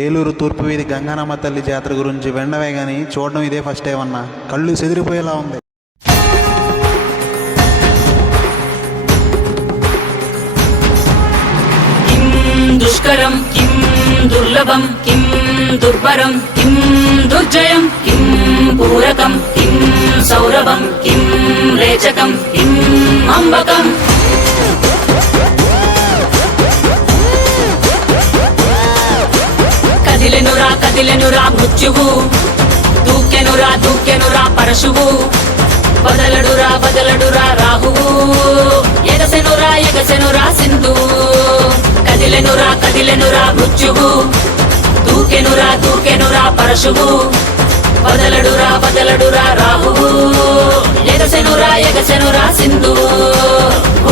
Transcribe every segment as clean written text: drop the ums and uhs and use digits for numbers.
ఏలూరు తూర్పు వీధి గంగానమ్మ తల్లి జాతర గురించి వినడమే కానీ చూడడం ఇదే ఫస్ట్ టైం అన్న. కళ్ళు చెదిరిపోయేలా ఉంది. దుష్కరం కిం దుర్లభం కిం దుర్భరం కిం దుర్జయం కిం పూరకం కిం సౌరభం కిం రేచకం కిం అంబకం. కదిలెనురా మృత్యువు, దూకెనురా పరశువు, వదలడురా రాహువు, ఎగసెనురా సింధువు. కదిలెనురా మృత్యువు, దూకెనురా పరశువు, వదలడురా రాహువు, ఎగసెనురా సింధువు.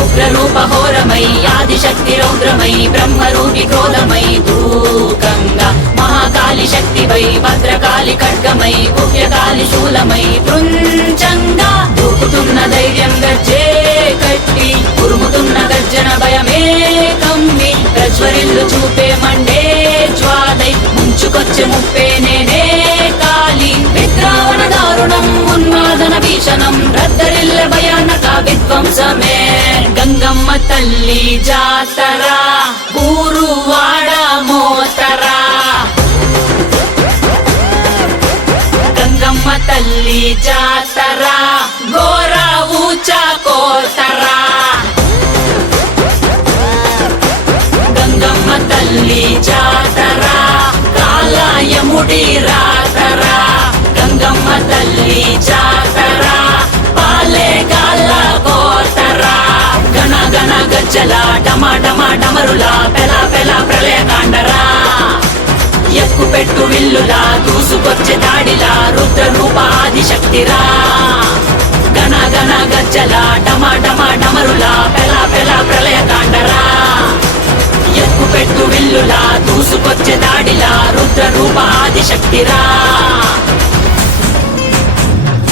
ఉగ్రరూప హోరమై ఆదిశక్తి రౌద్రమై బ్రహ్మరూపి క్రోధమై దూకంగా మహాకాళి శక్తివై భద్రకాళి ఖడ్గమై గుహ్యకాళి శూలమై తృంచంగా దూకుతున్న ధైర్యం గర్జే కట్టి ఉరుముతున్న గర్జన భయమే కమ్మి ప్రజ్వరిల్లు చూపే మండే జ్వాలై ముంచుకొచ్చే ముప్పే నేనే కాళి. విద్రావణ దారుణం ఉన్మాదన భీషణం రద్దరిల్ల భయానక విధ్వంసమే. గంగమ్మ తల్లి జాతర ఊరువాడ మోతరా, గంగమ్మ తల్లి జాతర ఘోర ఊచ కోతరా. గంగమ్మ తల్లి జాతర కాలయముడి రాతరా. గంగమ్మ తల్లి జాతర పాలే గాల కోతరా. గణ గణ గజ్జల డమ డమరుల పెల ప్రళయ కాండరా. ఎక్కు పెట్టు విల్లులా దూసుకొచ్చే దాడిలా రుద్ర రూప ఆదిశక్తిరా. గణ గణ గజ్జల డమ డమరుల పెల ప్రళయ కాండరా. ఎక్కు పెట్టు విల్లులా దూసుకొచ్చే దాడిలా రుద్ర రూప ఆదిశక్తిరా.